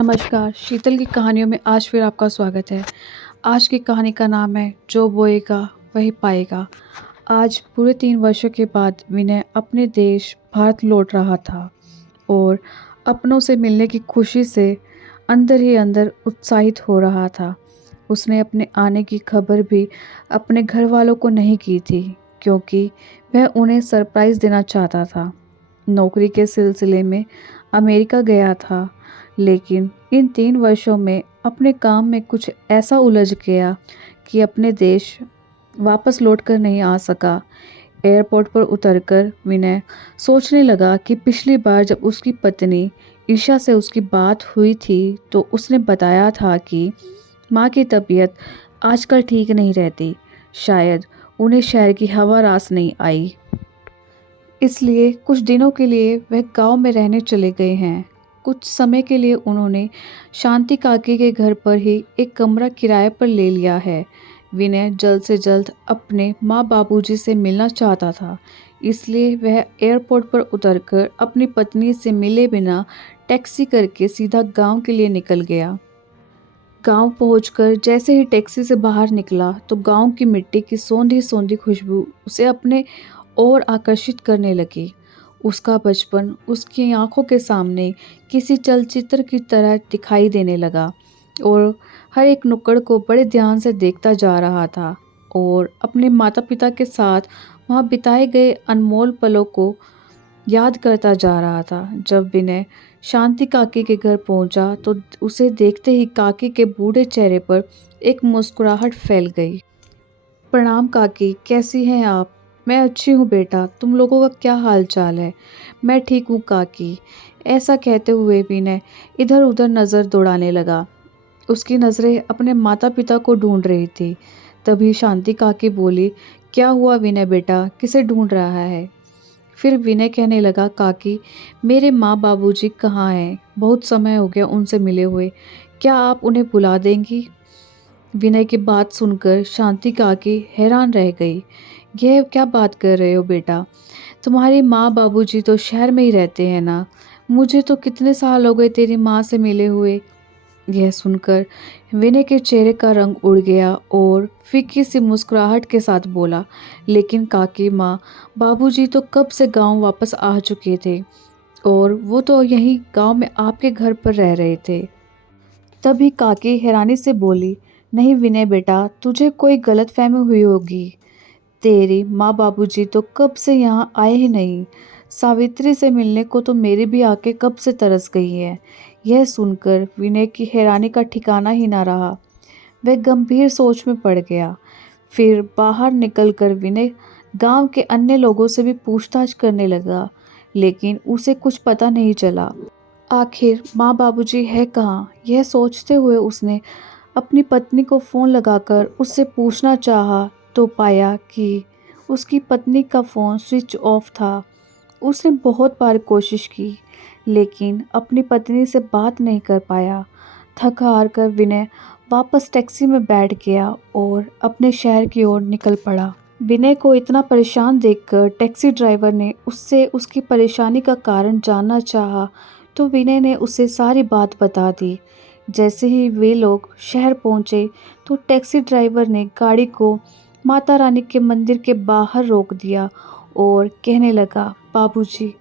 नमस्कार, शीतल की कहानियों में आज फिर आपका स्वागत है। आज की कहानी का नाम है जो बोएगा वही पाएगा। आज पूरे 3 वर्षों के बाद विनय अपने देश भारत लौट रहा था और अपनों से मिलने की खुशी से अंदर ही अंदर उत्साहित हो रहा था। उसने अपने आने की खबर भी अपने घर वालों को नहीं की थी क्योंकि वह उन्हें सरप्राइज़ देना चाहता था। नौकरी के सिलसिले में अमेरिका गया था, लेकिन इन 3 वर्षों में अपने काम में कुछ ऐसा उलझ गया कि अपने देश वापस लौट कर नहीं आ सका। एयरपोर्ट पर उतरकर विनय सोचने लगा कि पिछली बार जब उसकी पत्नी ईशा से उसकी बात हुई थी तो उसने बताया था कि माँ की तबीयत आजकल ठीक नहीं रहती। शायद उन्हें शहर की हवा रास नहीं आई, इसलिए कुछ दिनों के लिए वह गांव में रहने चले गए हैं। कुछ समय के लिए उन्होंने शांति काकी के घर पर ही एक कमरा किराए पर ले लिया है। विनय जल्द से जल्द अपने माँ बाबूजी से मिलना चाहता था, इसलिए वह एयरपोर्ट पर उतरकर अपनी पत्नी से मिले बिना टैक्सी करके सीधा गांव के लिए निकल गया। गांव पहुंचकर जैसे ही टैक्सी से बाहर निकला तो गांव की मिट्टी की सोंधी सोंधी खुशबू उसे अपने ओर आकर्षित करने लगी। उसका बचपन उसकी आंखों के सामने किसी चलचित्र की तरह दिखाई देने लगा और हर एक नुक्कड़ को बड़े ध्यान से देखता जा रहा था और अपने माता पिता के साथ वहाँ बिताए गए अनमोल पलों को याद करता जा रहा था। जब विनय शांति काकी के घर पहुंचा तो उसे देखते ही काकी के बूढ़े चेहरे पर एक मुस्कुराहट फैल गई। प्रणाम काकी, कैसी हैं आप? मैं अच्छी हूँ बेटा, तुम लोगों का क्या हाल चाल है? मैं ठीक हूँ काकी। ऐसा कहते हुए विनय इधर उधर नज़र दौड़ाने लगा। उसकी नज़रें अपने माता पिता को ढूंढ रही थी। तभी शांति काकी बोली, क्या हुआ विनय बेटा, किसे ढूंढ रहा है? फिर विनय कहने लगा, काकी मेरे माँ बाबूजी कहाँ हैं? बहुत समय हो गया उनसे मिले हुए, क्या आप उन्हें बुला देंगी? विनय की बात सुनकर शांति काकी हैरान रह गई। यह क्या बात कर रहे हो बेटा? तुम्हारी माँ बाबूजी तो शहर में ही रहते हैं ना? मुझे तो कितने साल हो गए तेरी माँ से मिले हुए। यह सुनकर विनय के चेहरे का रंग उड़ गया और फीकी सी मुस्कुराहट के साथ बोला, लेकिन काकी माँ बाबूजी तो कब से गांव वापस आ चुके थे और वो तो यहीं गांव में आपके घर पर रह रहे थे। तभी काकी हैरानी से बोली, नहीं विनय बेटा, तुझे कोई गलतफहमी हुई होगी। तेरी माँ बाबूजी तो कब से यहाँ आए ही नहीं। सावित्री से मिलने को तो मेरी भी आंखें कब से तरस गई है। यह सुनकर विनय की हैरानी का ठिकाना ही ना रहा। वह गंभीर सोच में पड़ गया। फिर बाहर निकलकर विनय गांव के अन्य लोगों से भी पूछताछ करने लगा, लेकिन उसे कुछ पता नहीं चला। आखिर माँ बाबूजी है कहाँ? यह सोचते हुए उसने अपनी पत्नी को फ़ोन लगाकर उससे पूछना चाहा तो पाया कि उसकी पत्नी का फ़ोन स्विच ऑफ था। उसने बहुत बार कोशिश की, लेकिन अपनी पत्नी से बात नहीं कर पाया। थक हार कर विनय वापस टैक्सी में बैठ गया और अपने शहर की ओर निकल पड़ा। विनय को इतना परेशान देखकर टैक्सी ड्राइवर ने उससे उसकी परेशानी का कारण जानना चाहा तो विनय ने उसे सारी बात बता दी। जैसे ही वे लोग शहर पहुंचे तो टैक्सी ड्राइवर ने गाड़ी को माता रानी के मंदिर के बाहर रोक दिया और कहने लगा, बाबूजी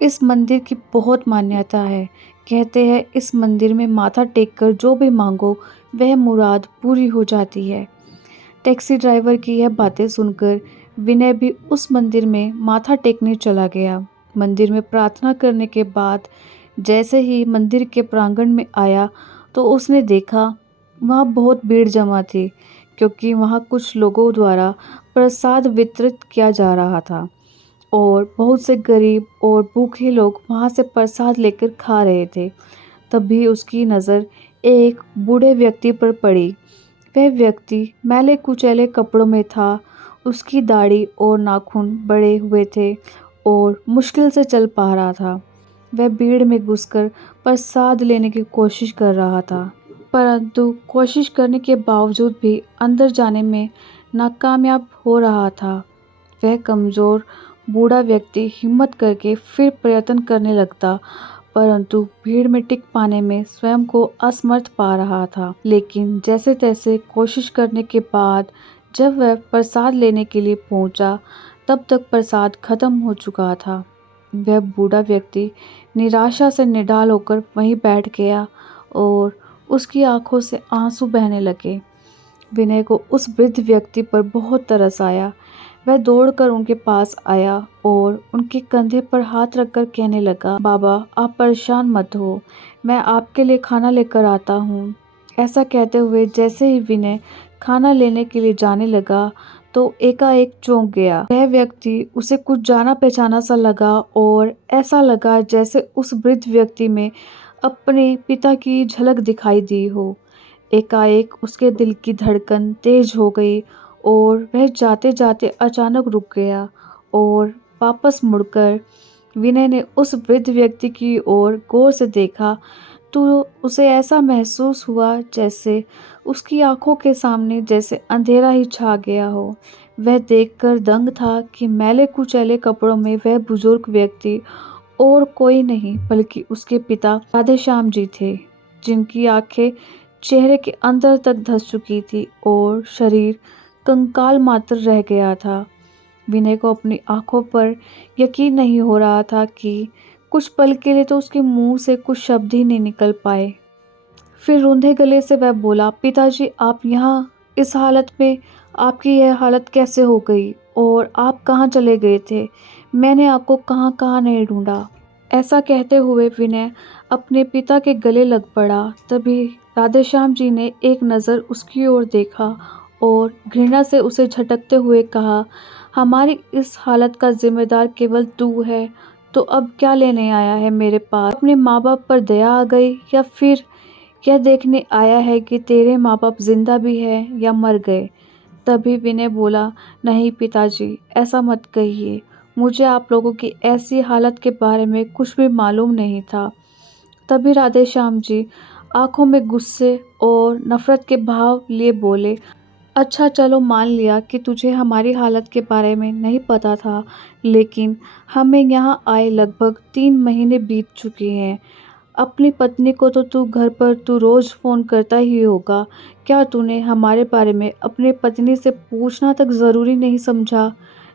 इस मंदिर की बहुत मान्यता है। कहते हैं इस मंदिर में माथा टेककर जो भी मांगो वह मुराद पूरी हो जाती है। टैक्सी ड्राइवर की यह बातें सुनकर विनय भी उस मंदिर में माथा टेकने चला गया। मंदिर में प्रार्थना करने के बाद जैसे ही मंदिर के प्रांगण में आया तो उसने देखा वहाँ बहुत भीड़ जमा थी, क्योंकि वहाँ कुछ लोगों द्वारा प्रसाद वितरित किया जा रहा था और बहुत से गरीब और भूखे लोग वहाँ से प्रसाद लेकर खा रहे थे। तभी उसकी नज़र एक बूढ़े व्यक्ति पर पड़ी। वह व्यक्ति मैले कुचैले कपड़ों में था। उसकी दाढ़ी और नाखून बड़े हुए थे और मुश्किल से चल पा रहा था। वह भीड़ में घुसकर प्रसाद लेने की कोशिश कर रहा था, परंतु कोशिश करने के बावजूद भी अंदर जाने में नाकामयाब हो रहा था। वह कमज़ोर बूढ़ा व्यक्ति हिम्मत करके फिर प्रयत्न करने लगता, परंतु भीड़ में टिक पाने में स्वयं को असमर्थ पा रहा था। लेकिन जैसे तैसे कोशिश करने के बाद जब वह प्रसाद लेने के लिए पहुंचा, तब तक प्रसाद खत्म हो चुका था। वह बूढ़ा व्यक्ति निराशा से निढाल होकर वहीं बैठ गया और उसकी आंखों से आंसू बहने लगे। विनय को उस वृद्ध व्यक्ति पर बहुत तरस आया। वह दौड़कर उनके पास आया और उनके कंधे पर हाथ रखकर कहने लगा, बाबा आप परेशान मत हो, मैं आपके लिए खाना लेकर आता हूँ। ऐसा कहते हुए जैसे ही विनय खाना लेने के लिए जाने लगा तो एकाएक चौंक गया। वह व्यक्ति उसे कुछ जाना पहचाना सा लगा और ऐसा लगा जैसे उस वृद्ध व्यक्ति में अपने पिता की झलक दिखाई दी हो। एकाएक उसके दिल की धड़कन तेज हो गई और वह जाते जाते अचानक रुक गया और वापस मुड़कर विनय ने उस वृद्ध व्यक्ति की ओर गौर से देखा तो उसे ऐसा महसूस हुआ जैसे उसकी आंखों के सामने जैसे अंधेरा ही छा गया हो। वह देखकर दंग था कि मैले कुचैले कपड़ों में वह बुजुर्ग व्यक्ति और कोई नहीं बल्कि उसके पिता राधेश्याम जी थे, जिनकी आंखें चेहरे के अंदर तक धंस चुकी थी और शरीर कंकाल मात्र रह गया था। विनय को अपनी आंखों पर यकीन नहीं हो रहा था कि कुछ पल के लिए तो उसके मुंह से कुछ शब्द ही नहीं निकल पाए। फिर रूंधे गले से वह बोला, पिताजी आप यहाँ इस हालत में, आपकी यह हालत कैसे हो गई और आप कहाँ चले गए थे? मैंने आपको कहाँ कहाँ नहीं ढूंढा। ऐसा कहते हुए विनय अपने पिता के गले लग पड़ा। तभी राधेश्याम जी ने एक नज़र उसकी ओर देखा और घृणा से उसे झटकते हुए कहा, हमारी इस हालत का जिम्मेदार केवल तू है, तो अब क्या लेने आया है मेरे पास? अपने माँ बाप पर दया आ गई या फिर यह देखने आया है कि तेरे माँ बाप जिंदा भी हैं या मर गए? तभी विनय बोला, नहीं पिताजी ऐसा मत कहिए, मुझे आप लोगों की ऐसी हालत के बारे में कुछ भी मालूम नहीं था। तभी राधेश्याम जी आंखों में गुस्से और नफरत के भाव लिए बोले, अच्छा चलो मान लिया कि तुझे हमारी हालत के बारे में नहीं पता था, लेकिन हमें यहाँ आए लगभग 3 महीने बीत चुके हैं। अपनी पत्नी को तो तू घर पर तू रोज़ फ़ोन करता ही होगा, क्या तूने हमारे बारे में अपनी पत्नी से पूछना तक ज़रूरी नहीं समझा?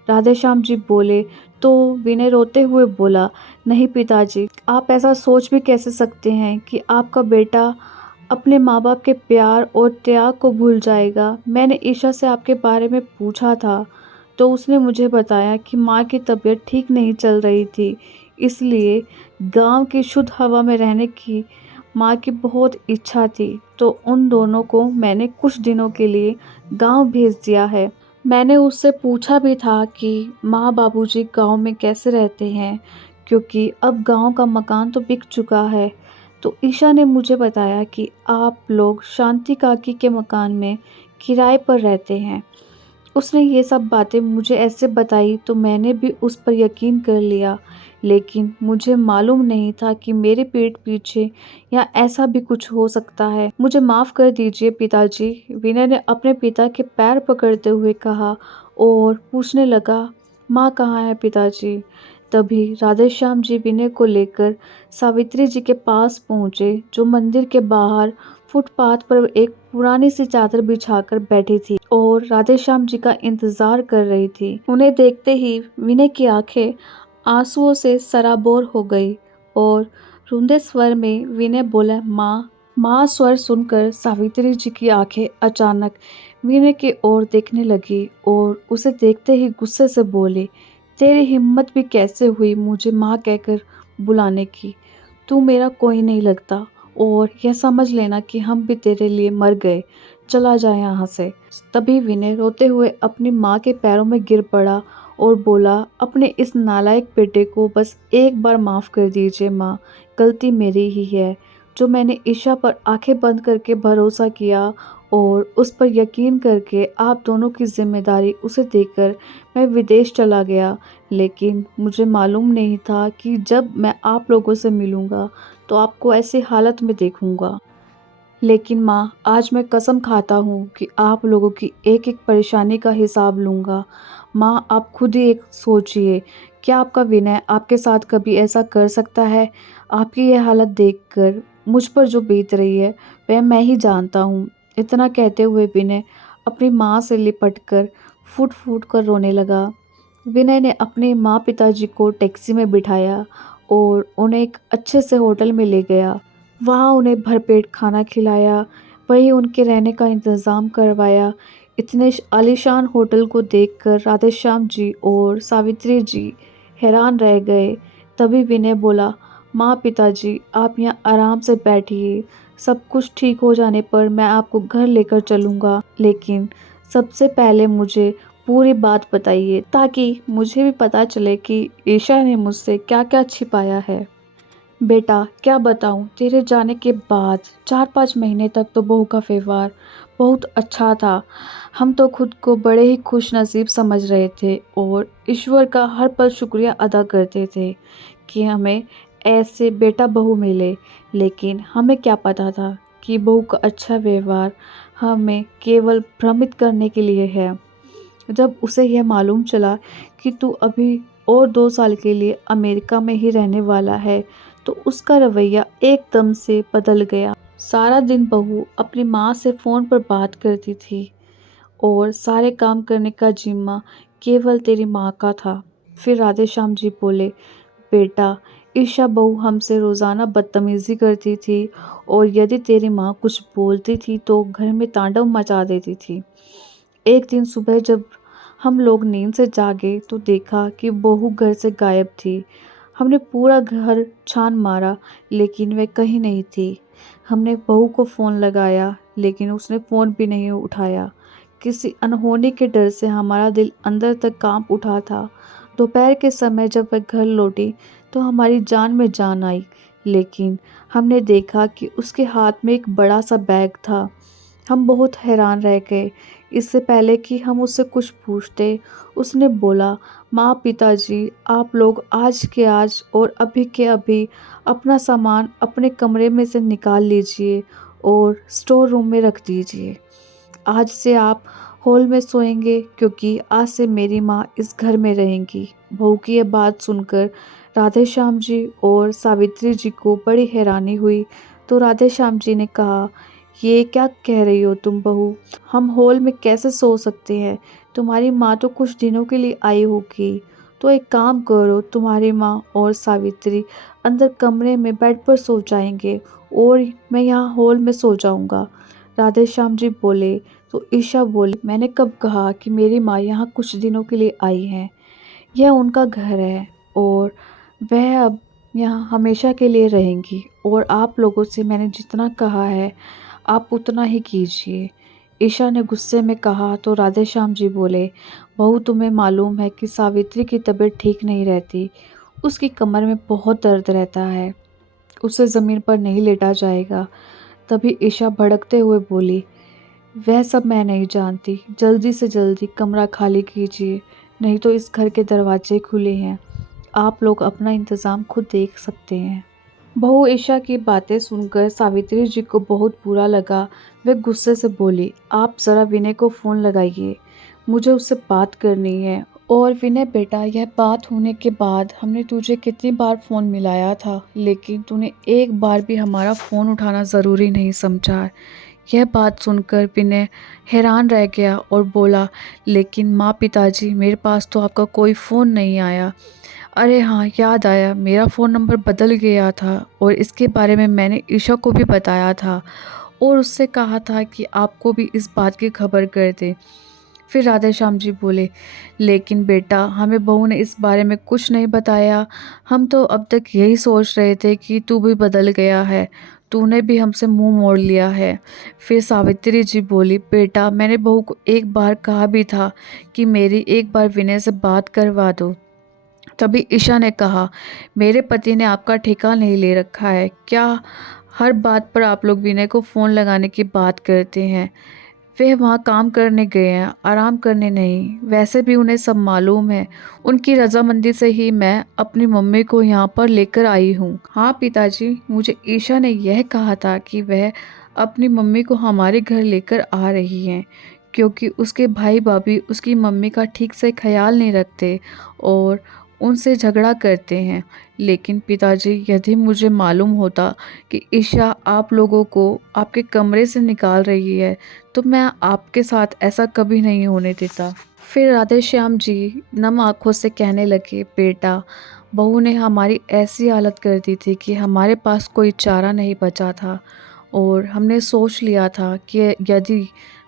राधेश्याम जी बोले तो विनय रोते हुए बोला, नहीं पिताजी, आप ऐसा सोच भी कैसे सकते हैं कि आपका बेटा अपने माँ बाप के प्यार और त्याग को भूल जाएगा। मैंने ईशा से आपके बारे में पूछा था तो उसने मुझे बताया कि माँ की तबीयत ठीक नहीं चल रही थी, इसलिए गांव की शुद्ध हवा में रहने की माँ की बहुत इच्छा थी, तो उन दोनों को मैंने कुछ दिनों के लिए गांव भेज दिया है। मैंने उससे पूछा भी था कि माँ बाबूजी गांव में कैसे रहते हैं, क्योंकि अब गांव का मकान तो बिक चुका है। तो ईशा ने मुझे बताया कि आप लोग शांति काकी के मकान में किराए पर रहते हैं। उसने ये सब बातें मुझे ऐसे बताई तो मैंने भी उस पर यकीन कर लिया, लेकिन मुझे मालूम नहीं था कि मेरे पीठ पीछे या ऐसा भी कुछ हो सकता है। मुझे माफ़ कर दीजिए पिताजी, विनय ने अपने पिता के पैर पकड़ते हुए कहा और पूछने लगा, माँ कहाँ है पिताजी? तभी राधेश्याम जी विनय को लेकर सावित्री जी के पास पहुँचे, जो मंदिर के बाहर फुटपाथ पर एक पुरानी सी चादर बिछाकर बैठी थी और राधेश्याम जी का इंतजार कर रही थी। उन्हें देखते ही विनय की आंखें आंसुओं से सराबोर हो गई और रुंधे स्वर में विनय बोला, माँ। माँ स्वर सुनकर सावित्री जी की आंखें अचानक विनय की ओर देखने लगी और उसे देखते ही गुस्से से बोली, तेरी हिम्मत भी कैसे हुई मुझे माँ कहकर बुलाने की? तू मेरा कोई नहीं लगता और यह समझ लेना कि हम भी तेरे लिए मर गए, चला जा यहाँ से। तभी विनय रोते हुए अपनी माँ के पैरों में गिर पड़ा और बोला, अपने इस नालायक बेटे को बस एक बार माफ़ कर दीजिए माँ, गलती मेरी ही है, जो मैंने ईशा पर आंखें बंद करके भरोसा किया और उस पर यकीन करके आप दोनों की जिम्मेदारी उसे देकर मैं विदेश चला गया। लेकिन मुझे मालूम नहीं था कि जब मैं आप लोगों से मिलूँगा तो आपको ऐसी हालत में देखूँगा। लेकिन माँ, आज मैं कसम खाता हूँ कि आप लोगों की एक एक परेशानी का हिसाब लूँगा। माँ, आप खुद ही एक सोचिए, क्या आपका विनय आपके साथ कभी ऐसा कर सकता है? आपकी ये हालत देखकर मुझ पर जो बीत रही है वह मैं ही जानता हूँ। इतना कहते हुए विनय अपनी माँ से लिपट कर फूट फूट कर रोने लगा। विनय ने अपने माँ पिताजी को टैक्सी में बिठाया और उन्हें एक अच्छे से होटल में ले गया। वहाँ उन्हें भरपेट खाना खिलाया, वहीं उनके रहने का इंतज़ाम करवाया। इतने आलीशान होटल को देखकर राधेश्याम जी और सावित्री जी हैरान रह गए। तभी विनय बोला, माँ पिताजी आप यहाँ आराम से बैठिए, सब कुछ ठीक हो जाने पर मैं आपको घर लेकर चलूँगा। लेकिन सबसे पहले मुझे पूरी बात बताइए ताकि मुझे भी पता चले कि ईशा ने मुझसे क्या क्या छिपाया है। बेटा क्या बताऊँ, तेरे जाने के बाद 4-5 महीने तक तो बहू का व्यवहार बहुत अच्छा था। हम तो खुद को बड़े ही खुशनसीब समझ रहे थे और ईश्वर का हर पल शुक्रिया अदा करते थे कि हमें ऐसे बेटा बहू मिले। लेकिन हमें क्या पता था कि बहू का अच्छा व्यवहार हमें केवल भ्रमित करने के लिए है। जब उसे यह मालूम चला कि तू अभी और 2 साल के लिए अमेरिका में ही रहने वाला है, तो उसका रवैया एकदम से बदल गया। सारा दिन बहू अपनी माँ से फ़ोन पर बात करती थी और सारे काम करने का जिम्मा केवल तेरी माँ का था। फिर राधेश्याम जी बोले, बेटा ईशा बहू हमसे रोज़ाना बदतमीज़ी करती थी और यदि तेरी माँ कुछ बोलती थी तो घर में तांडव मचा देती थी। एक दिन सुबह जब हम लोग नींद से जागे तो देखा कि बहू घर से गायब थी। हमने पूरा घर छान मारा लेकिन वह कहीं नहीं थी। हमने बहू को फ़ोन लगाया लेकिन उसने फ़ोन भी नहीं उठाया। किसी अनहोनी के डर से हमारा दिल अंदर तक कांप उठा था। दोपहर के समय जब वह घर लौटी तो हमारी जान में जान आई, लेकिन हमने देखा कि उसके हाथ में एक बड़ा सा बैग था। हम बहुत हैरान रह गए। इससे पहले कि हम उससे कुछ पूछते, उसने बोला, माँ पिताजी आप लोग आज के आज और अभी के अभी अपना सामान अपने कमरे में से निकाल लीजिए और स्टोर रूम में रख दीजिए। आज से आप हॉल में सोएंगे क्योंकि आज से मेरी माँ इस घर में रहेंगी। बहू की यह बात सुनकर राधेश्याम जी और सावित्री जी को बड़ी हैरानी हुई। तो राधेश्याम जी ने कहा, ये क्या कह रही हो तुम बहू, हम हॉल में कैसे सो सकते हैं? तुम्हारी माँ तो कुछ दिनों के लिए आई होगी। तो एक काम करो, तुम्हारी माँ और सावित्री अंदर कमरे में बेड पर सो जाएंगे और मैं यहाँ हॉल में सो जाऊँगा। राधेश्याम जी बोले। तो ईशा बोली, मैंने कब कहा कि मेरी माँ यहाँ कुछ दिनों के लिए आई हैं? यह उनका घर है और वह अब यहाँ हमेशा के लिए रहेंगी और आप लोगों से मैंने जितना कहा है आप उतना ही कीजिए। ईशा ने गुस्से में कहा। तो राधेश्याम जी बोले, बहू तुम्हें मालूम है कि सावित्री की तबीयत ठीक नहीं रहती, उसकी कमर में बहुत दर्द रहता है, उसे ज़मीन पर नहीं लेटा जाएगा। तभी ईशा भड़कते हुए बोली, वह सब मैं नहीं जानती, जल्दी से जल्दी कमरा खाली कीजिए, नहीं तो इस घर के दरवाजे खुले हैं, आप लोग अपना इंतज़ाम खुद देख सकते हैं। बहू ईशा की बातें सुनकर सावित्री जी को बहुत बुरा लगा। वे गुस्से से बोली, आप ज़रा विनय को फ़ोन लगाइए, मुझे उससे बात करनी है। और विनय बेटा, यह बात होने के बाद हमने तुझे कितनी बार फ़ोन मिलाया था, लेकिन तूने एक बार भी हमारा फ़ोन उठाना ज़रूरी नहीं समझा। यह बात सुनकर विनय हैरान रह गया और बोला, लेकिन माँ पिताजी मेरे पास तो आपका कोई फ़ोन नहीं आया। अरे हाँ, याद आया, मेरा फ़ोन नंबर बदल गया था और इसके बारे में मैंने ईशा को भी बताया था और उससे कहा था कि आपको भी इस बात की खबर कर दे। फिर राधेश्याम जी बोले, लेकिन बेटा हमें बहू ने इस बारे में कुछ नहीं बताया, हम तो अब तक यही सोच रहे थे कि तू भी बदल गया है, तूने भी हमसे मुंह मोड़ लिया है। फिर सावित्री जी बोली, बेटा मैंने बहू को एक बार कहा भी था कि मेरी एक बार विनय से बात करवा दो। तभी ईशा ने कहा, मेरे पति ने आपका ठेका नहीं ले रखा है क्या? हर बात पर आप लोग विनय को फ़ोन लगाने की बात करते हैं। वे वहाँ काम करने गए हैं, आराम करने नहीं। वैसे भी उन्हें सब मालूम है, उनकी रजामंदी से ही मैं अपनी मम्मी को यहाँ पर लेकर आई हूँ। हाँ पिताजी, मुझे ईशा ने यह कहा था कि वह अपनी मम्मी को हमारे घर लेकर आ रही हैं क्योंकि उसके भाई भाभी उसकी मम्मी का ठीक से ख्याल नहीं रखते और उनसे झगड़ा करते हैं। लेकिन पिताजी, यदि मुझे मालूम होता कि ईशा आप लोगों को आपके कमरे से निकाल रही है तो मैं आपके साथ ऐसा कभी नहीं होने देता। फिर राधेश्याम जी नम आंखों से कहने लगे, बेटा, बहू ने हमारी ऐसी हालत कर दी थी कि हमारे पास कोई चारा नहीं बचा था और हमने सोच लिया था कि यदि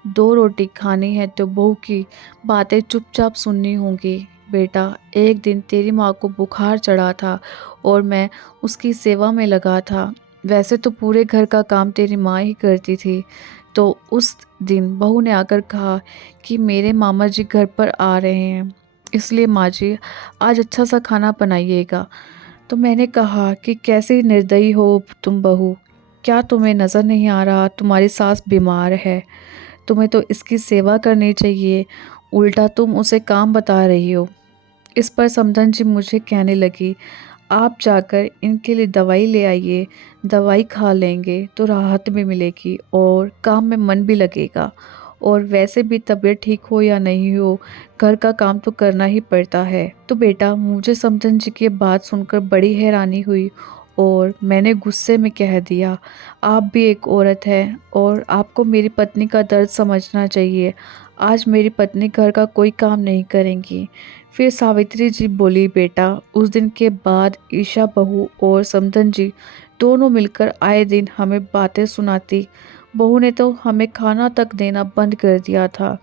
2 रोटी खानी है तो बहू की बातें चुपचाप सुननी होंगी। बेटा, एक दिन तेरी माँ को बुखार चढ़ा था और मैं उसकी सेवा में लगा था। वैसे तो पूरे घर का काम तेरी माँ ही करती थी। तो उस दिन बहू ने आकर कहा कि मेरे मामा जी घर पर आ रहे हैं, इसलिए माँ जी आज अच्छा सा खाना बनाइएगा। तो मैंने कहा कि कैसी निर्दयी हो तुम बहू, क्या तुम्हें नज़र नहीं आ रहा तुम्हारी सास बीमार है? तुम्हें तो इसकी सेवा करनी चाहिए, उल्टा तुम उसे काम बता रही हो। इस पर समधन जी मुझे कहने लगी, आप जाकर इनके लिए दवाई ले आइए, दवाई खा लेंगे तो राहत भी मिलेगी और काम में मन भी लगेगा। और वैसे भी तबीयत ठीक हो या नहीं हो, घर का काम तो करना ही पड़ता है। तो बेटा, मुझे समधन जी की बात सुनकर बड़ी हैरानी हुई और मैंने गुस्से में कह दिया, आप भी एक औरत हैं और आपको मेरी पत्नी का दर्द समझना चाहिए। आज मेरी पत्नी घर का कोई काम नहीं करेंगी। फिर सावित्री जी बोली, बेटा, उस दिन के बाद ईशा बहू और समधन जी दोनों मिलकर आए दिन हमें बातें सुनाती। बहू ने तो हमें खाना तक देना बंद कर दिया था।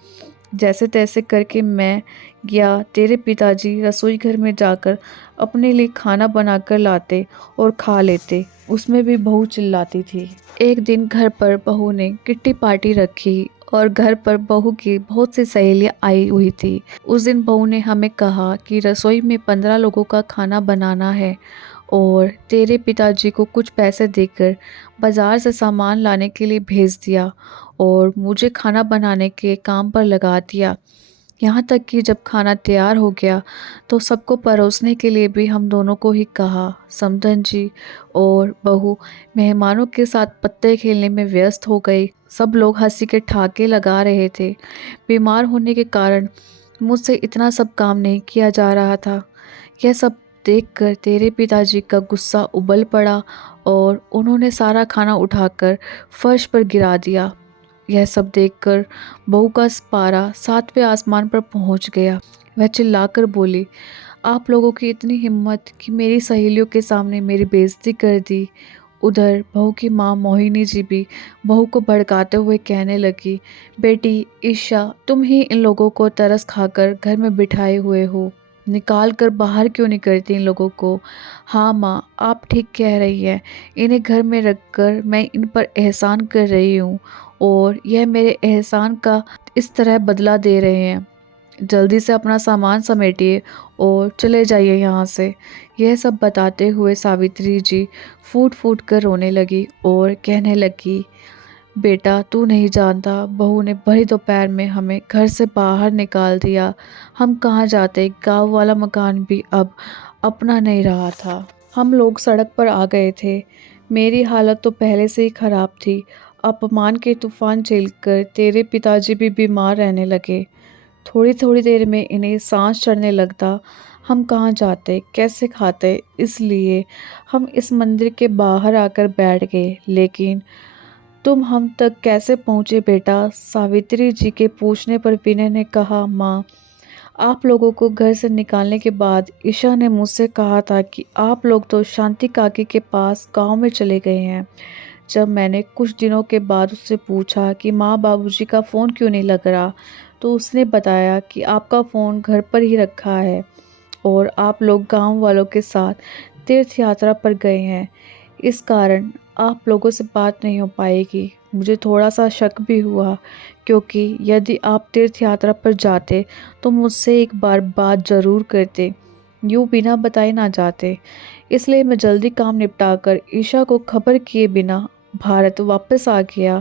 जैसे तैसे करके मैं या तेरे पिताजी रसोई घर में जाकर अपने लिए खाना बनाकर लाते और खा लेते, उसमें भी बहू चिल्लाती थी। एक दिन घर पर बहू ने किट्टी पार्टी रखी और घर पर बहू की बहुत सी सहेलियां आई हुई थी। उस दिन बहू ने हमें कहा कि रसोई में 15 लोगों का खाना बनाना है और तेरे पिताजी को कुछ पैसे देकर बाज़ार से सामान लाने के लिए भेज दिया और मुझे खाना बनाने के काम पर लगा दिया। यहाँ तक कि जब खाना तैयार हो गया तो सबको परोसने के लिए भी हम दोनों को ही कहा। समधन जी और बहू मेहमानों के साथ पत्ते खेलने में व्यस्त हो गई। सब लोग हंसी के ठहाके लगा रहे थे। बीमार होने के कारण मुझसे इतना सब काम नहीं किया जा रहा था। यह सब देखकर तेरे पिताजी का गुस्सा उबल पड़ा और उन्होंने सारा खाना उठाकर फर्श पर गिरा दिया। यह सब देखकर बहू का पारा 7वें आसमान पर पहुंच गया। वह चिल्लाकर बोली, आप लोगों की इतनी हिम्मत कि मेरी सहेलियों के सामने मेरी बेइज्जती कर दी। उधर बहू की माँ मोहिनी जी भी बहू को भड़काते हुए कहने लगी, बेटी ईशा, तुम ही इन लोगों को तरस खाकर घर में बिठाए हुए हो, निकाल कर बाहर क्यों नहीं करती इन लोगों को? हाँ माँ, आप ठीक कह रही हैं, इन्हें घर में रखकर मैं इन पर एहसान कर रही हूँ और यह मेरे एहसान का इस तरह बदला दे रहे हैं। जल्दी से अपना सामान समेटिए और चले जाइए यहाँ से। यह सब बताते हुए सावित्री जी फूट फूट कर रोने लगी और कहने लगी, बेटा, तू नहीं जानता, बहू ने भरी दोपहर में हमें घर से बाहर निकाल दिया। हम कहाँ जाते, गांव वाला मकान भी अब अपना नहीं रहा था। हम लोग सड़क पर आ गए थे। मेरी हालत तो पहले से ही खराब थी। अपमान के तूफान झेलकर तेरे पिताजी भी बीमार रहने लगे। थोड़ी थोड़ी देर में इन्हें सांस चढ़ने लगता। हम कहाँ जाते, कैसे खाते, इसलिए हम इस मंदिर के बाहर आकर बैठ गए। लेकिन तुम हम तक कैसे पहुँचे बेटा? सावित्री जी के पूछने पर विनय ने कहा, माँ, आप लोगों को घर से निकालने के बाद ईशा ने मुझसे कहा था कि आप लोग तो शांति काकी के पास गांव में चले गए हैं। जब मैंने कुछ दिनों के बाद उससे पूछा कि माँ बाबूजी का फ़ोन क्यों नहीं लग रहा, तो उसने बताया कि आपका फ़ोन घर पर ही रखा है और आप लोग गांव वालों के साथ तीर्थ यात्रा पर गए हैं। इस कारण आप लोगों से बात नहीं हो पाएगी। मुझे थोड़ा सा शक भी हुआ, क्योंकि यदि आप तीर्थ यात्रा पर जाते तो मुझसे एक बार बात ज़रूर करते, यूँ बिना बताए ना जाते। इसलिए मैं जल्दी काम निपटाकर ईशा को खबर किए बिना भारत वापस आ गया।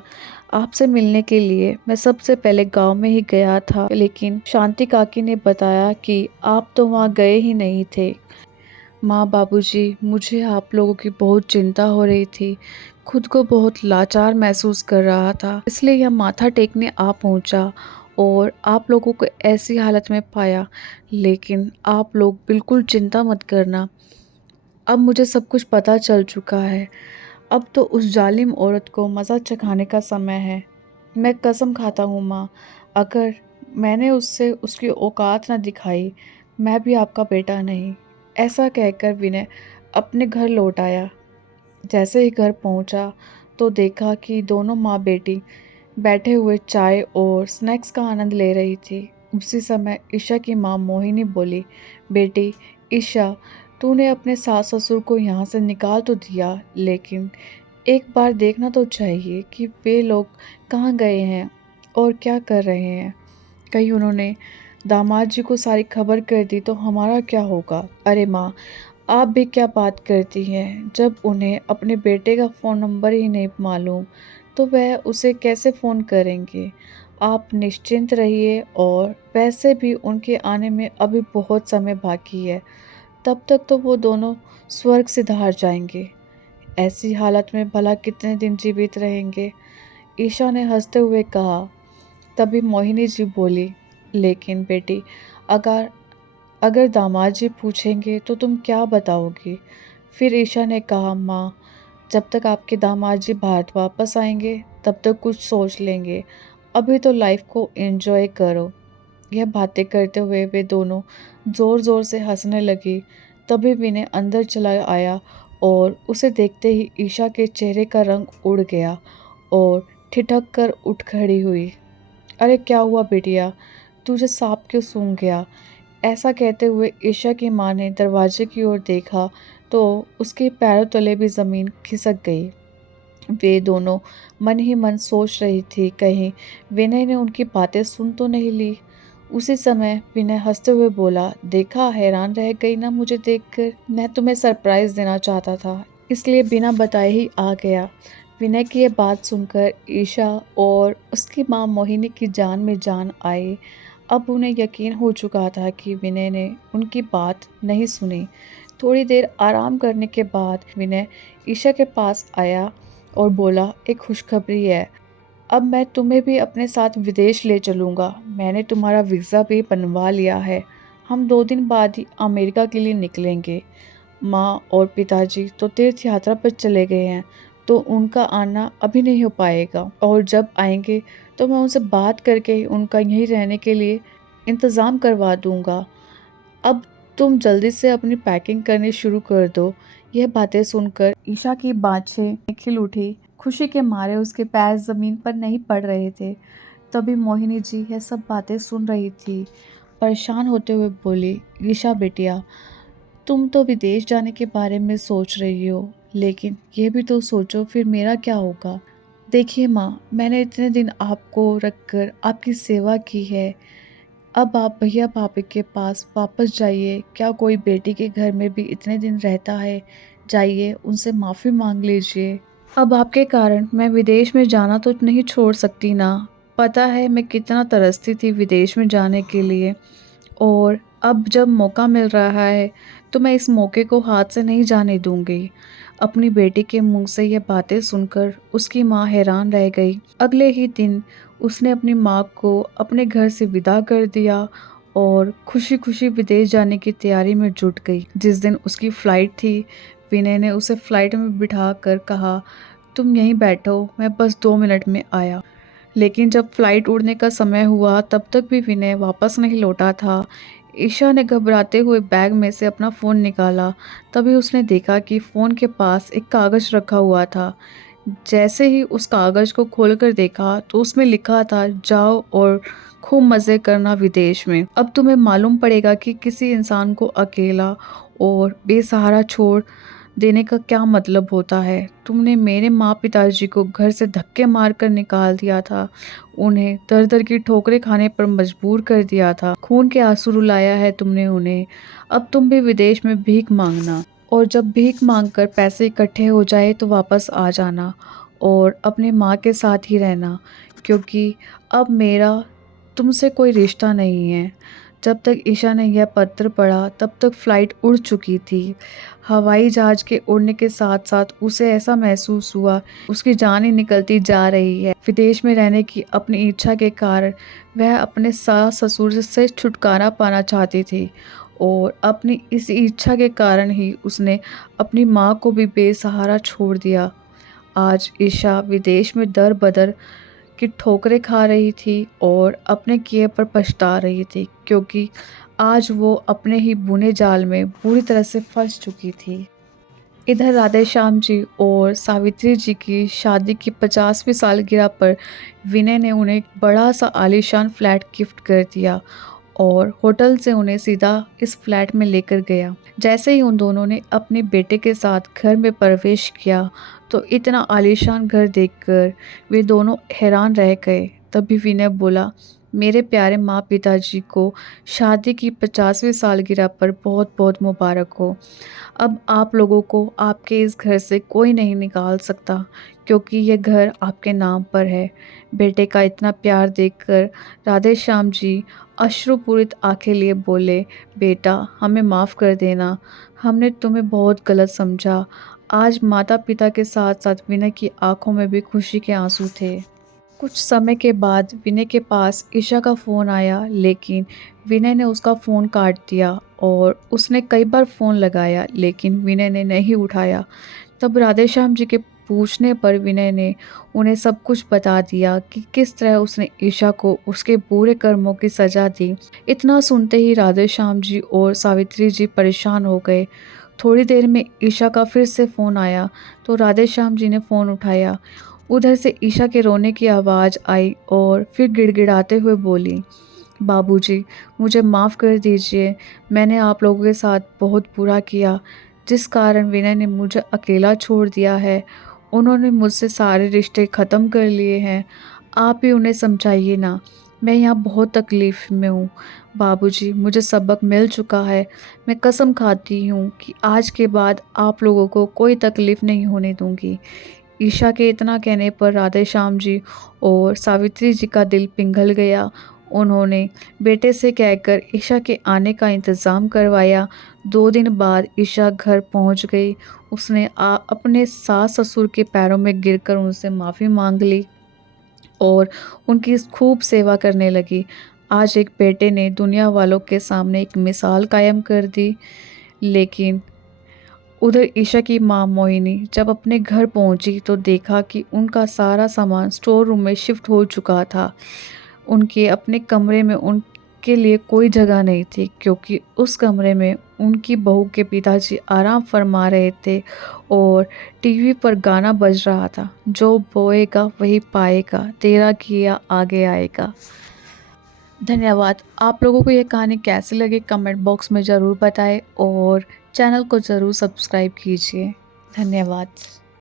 आपसे मिलने के लिए मैं सबसे पहले गांव में ही गया था, लेकिन शांति काकी ने बताया कि आप तो वहां गए ही नहीं थे। माँ बाबूजी, मुझे आप लोगों की बहुत चिंता हो रही थी। खुद को बहुत लाचार महसूस कर रहा था, इसलिए यह माथा टेकने आ पहुंचा और आप लोगों को ऐसी हालत में पाया। लेकिन आप लोग बिल्कुल चिंता मत करना, अब मुझे सब कुछ पता चल चुका है। अब तो उस जालिम औरत को मज़ा चखाने का समय है। मैं कसम खाता हूँ माँ, अगर मैंने उससे उसकी औकात ना दिखाई, मैं भी आपका बेटा नहीं। ऐसा कहकर विनय अपने घर लौट आया। जैसे ही घर पहुँचा तो देखा कि दोनों माँ बेटी बैठे हुए चाय और स्नैक्स का आनंद ले रही थी। उसी समय ईशा की माँ मोहिनी बोली, बेटी ईशा, तूने अपने सास ससुर को यहाँ से निकाल तो दिया, लेकिन एक बार देखना तो चाहिए कि वे लोग कहाँ गए हैं और क्या कर रहे हैं। कहीं उन्होंने दामाद जी को सारी खबर कर दी तो हमारा क्या होगा। अरे माँ, आप भी क्या बात करती हैं, जब उन्हें अपने बेटे का फ़ोन नंबर ही नहीं मालूम तो वह उसे कैसे फ़ोन करेंगे। आप निश्चिंत रहिए, और वैसे भी उनके आने में अभी बहुत समय बाकी है, तब तक तो वो दोनों स्वर्ग सिधार जाएंगे। ऐसी हालत में भला कितने दिन जीवित रहेंगे। ईशा ने हंसते हुए कहा। तभी मोहिनी जी बोली, लेकिन बेटी, अगर अगर दामाद जी पूछेंगे तो तुम क्या बताओगी। फिर ईशा ने कहा, माँ, जब तक आपके दामाद जी भारत वापस आएंगे तब तक कुछ सोच लेंगे, अभी तो लाइफ को एंजॉय करो। यह बातें करते हुए वे दोनों ज़ोर ज़ोर से हंसने लगी। तभी विनय अंदर चला आया और उसे देखते ही ईशा के चेहरे का रंग उड़ गया और ठिठक कर उठ खड़ी हुई। अरे क्या हुआ बिटिया, तुझे सांप क्यों सूंघ गया। ऐसा कहते हुए ईशा की माँ ने दरवाजे की ओर देखा तो उसके पैरों तले भी ज़मीन खिसक गई। वे दोनों मन ही मन सोच रही थी, कहीं विनय ने उनकी बातें सुन तो नहीं ली। उसी समय विनय हंसते हुए बोला, देखा, हैरान रह गई ना मुझे देखकर। मैं तुम्हें सरप्राइज देना चाहता था, इसलिए बिना बताए ही आ गया। विनय की ये बात सुनकर ईशा और उसकी माँ मोहिनी की जान में जान आई। अब उन्हें यकीन हो चुका था कि विनय ने उनकी बात नहीं सुनी। थोड़ी देर आराम करने के बाद विनय ईशा के पास आया और बोला, एक खुशखबरी है, अब मैं तुम्हें भी अपने साथ विदेश ले चलूँगा। मैंने तुम्हारा वीज़ा भी बनवा लिया है। हम 2 दिन बाद ही अमेरिका के लिए निकलेंगे। माँ और पिताजी तो तीर्थ यात्रा पर चले गए हैं, तो उनका आना अभी नहीं हो पाएगा, और जब आएंगे तो मैं उनसे बात करके ही उनका यहीं रहने के लिए इंतज़ाम करवा दूँगा। अब तुम जल्दी से अपनी पैकिंग करनी शुरू कर दो। यह बातें सुनकर ईशा की बाँछें खिल उठी। खुशी के मारे उसके पैर ज़मीन पर नहीं पड़ रहे थे। तभी मोहिनी जी यह सब बातें सुन रही थी। परेशान होते हुए बोली, ईशा बेटिया, तुम तो विदेश जाने के बारे में सोच रही हो, लेकिन यह भी तो सोचो फिर मेरा क्या होगा। देखिए माँ, मैंने इतने दिन आपको रखकर आपकी सेवा की है। अब आप भैया भाभी के पास वापस जाइए। क्या कोई बेटी के घर में भी इतने दिन रहता है। जाइए, उनसे माफ़ी मांग लीजिए। अब आपके कारण मैं विदेश में जाना तो नहीं छोड़ सकती ना। पता है मैं कितना तरसती थी विदेश में जाने के लिए, और अब जब मौका मिल रहा है तो मैं इस मौके को हाथ से नहीं जाने दूंगी। अपनी बेटी के मुंह से ये बातें सुनकर उसकी माँ हैरान रह गई। अगले ही दिन उसने अपनी माँ को अपने घर से विदा कर दिया और खुशी खुशी विदेश जाने की तैयारी में जुट गई। जिस दिन उसकी फ़्लाइट थी, विनय ने उसे फ़्लाइट में बिठा कर कहा, तुम यहीं बैठो, मैं बस 2 मिनट में आया। लेकिन जब फ्लाइट उड़ने का समय हुआ तब तक भी विनय वापस नहीं लौटा था। ईशा ने घबराते हुए बैग में से अपना फ़ोन निकाला। तभी उसने देखा कि फ़ोन के पास एक कागज़ रखा हुआ था। जैसे ही उस कागज़ को खोलकर देखा तो उसमें लिखा था, जाओ और खूब मज़े करना विदेश में। अब तुम्हें मालूम पड़ेगा कि किसी इंसान को अकेला और बेसहारा छोड़ देने का क्या मतलब होता है। तुमने मेरे माँ पिताजी को घर से धक्के मार कर निकाल दिया था, उन्हें दर दर की ठोकरें खाने पर मजबूर कर दिया था, खून के आंसू रुलाया है तुमने उन्हें। अब तुम भी विदेश में भीख मांगना, और जब भीख मांगकर पैसे इकट्ठे हो जाए तो वापस आ जाना और अपने माँ के साथ ही रहना, क्योंकि अब मेरा तुमसे कोई रिश्ता नहीं है। जब तक ईशा ने यह पत्र पढ़ा तब तक फ़्लाइट उड़ चुकी थी। हवाई जहाज़ के उड़ने के साथ-साथ उसे ऐसा महसूस हुआ उसकी जान ही निकलती जा रही है। विदेश में रहने की अपनी इच्छा के कारण वह अपने सास-ससुर से छुटकारा पाना चाहती थी और अपनी इस इच्छा के कारण ही उसने अपनी माँ को भी बेसहारा छोड़ दिया। आज ईशा विदेश में दर-बदर की ठोकरें खा रही थी और अपने किए पर पछता रही थी, क्योंकि आज वो अपने ही बुने जाल में पूरी तरह से फंस चुकी थी। इधर राधे श्याम जी और सावित्री जी की शादी की 50वीं सालगिरह पर विनय ने उन्हें एक बड़ा सा आलीशान फ्लैट गिफ्ट कर दिया और होटल से उन्हें सीधा इस फ्लैट में लेकर गया। जैसे ही उन दोनों ने अपने बेटे के साथ घर में प्रवेश किया तो इतना आलीशान घर देखकर वे दोनों हैरान रह गए। तभी विनय बोला, मेरे प्यारे माँ पिताजी को शादी की 50वीं सालगिरह पर बहुत बहुत मुबारक हो। अब आप लोगों को आपके इस घर से कोई नहीं निकाल सकता, क्योंकि ये घर आपके नाम पर है। बेटे का इतना प्यार देखकर राधे श्याम जी अश्रुपूरित आंखें लिए बोले, बेटा हमें माफ़ कर देना, हमने तुम्हें बहुत गलत समझा। आज माता पिता के साथ साथ विनय की आंखों में भी खुशी के आंसू थे। कुछ समय के बाद विनय के पास ईशा का फ़ोन आया, लेकिन विनय ने उसका फ़ोन काट दिया और उसने कई बार फ़ोन लगाया लेकिन विनय ने नहीं उठाया। तब राधेश्याम जी के पूछने पर विनय ने उन्हें सब कुछ बता दिया कि किस तरह उसने ईशा को उसके बुरे कर्मों की सज़ा दी। इतना सुनते ही राधेश्याम जी और सावित्री जी परेशान हो गए। थोड़ी देर में ईशा का फिर से फ़ोन आया तो राधेश्याम जी ने फ़ोन उठाया। उधर से ईशा के रोने की आवाज़ आई और फिर गिड़गिड़ाते हुए बोली, बाबूजी मुझे माफ़ कर दीजिए, मैंने आप लोगों के साथ बहुत बुरा किया, जिस कारण विनय ने मुझे अकेला छोड़ दिया है। उन्होंने मुझसे सारे रिश्ते ख़त्म कर लिए हैं, आप ही उन्हें समझाइए ना, मैं यहाँ बहुत तकलीफ़ में हूँ। बाबूजी मुझे सबक मिल चुका है, मैं कसम खाती हूँ कि आज के बाद आप लोगों को कोई तकलीफ़ नहीं होने दूँगी। ईशा के इतना कहने पर राधेश्याम जी और सावित्री जी का दिल पिघल गया। उन्होंने बेटे से कहकर ईशा के आने का इंतज़ाम करवाया। 2 दिन बाद ईशा घर पहुंच गई। उसने अपने सास ससुर के पैरों में गिरकर उनसे माफ़ी मांग ली और उनकी खूब सेवा करने लगी। आज एक बेटे ने दुनिया वालों के सामने एक मिसाल कायम कर दी। लेकिन उधर ईशा की माँ मोहिनी जब अपने घर पहुंची तो देखा कि उनका सारा सामान स्टोर रूम में शिफ्ट हो चुका था। उनके अपने कमरे में उनके लिए कोई जगह नहीं थी, क्योंकि उस कमरे में उनकी बहू के पिताजी आराम फरमा रहे थे और टीवी पर गाना बज रहा था, जो बोएगा वही पाएगा, तेरा किया आगे आएगा। धन्यवाद। आप लोगों को ये कहानी कैसी लगी कमेंट बॉक्स में ज़रूर बताएं और चैनल को ज़रूर सब्सक्राइब कीजिए। धन्यवाद।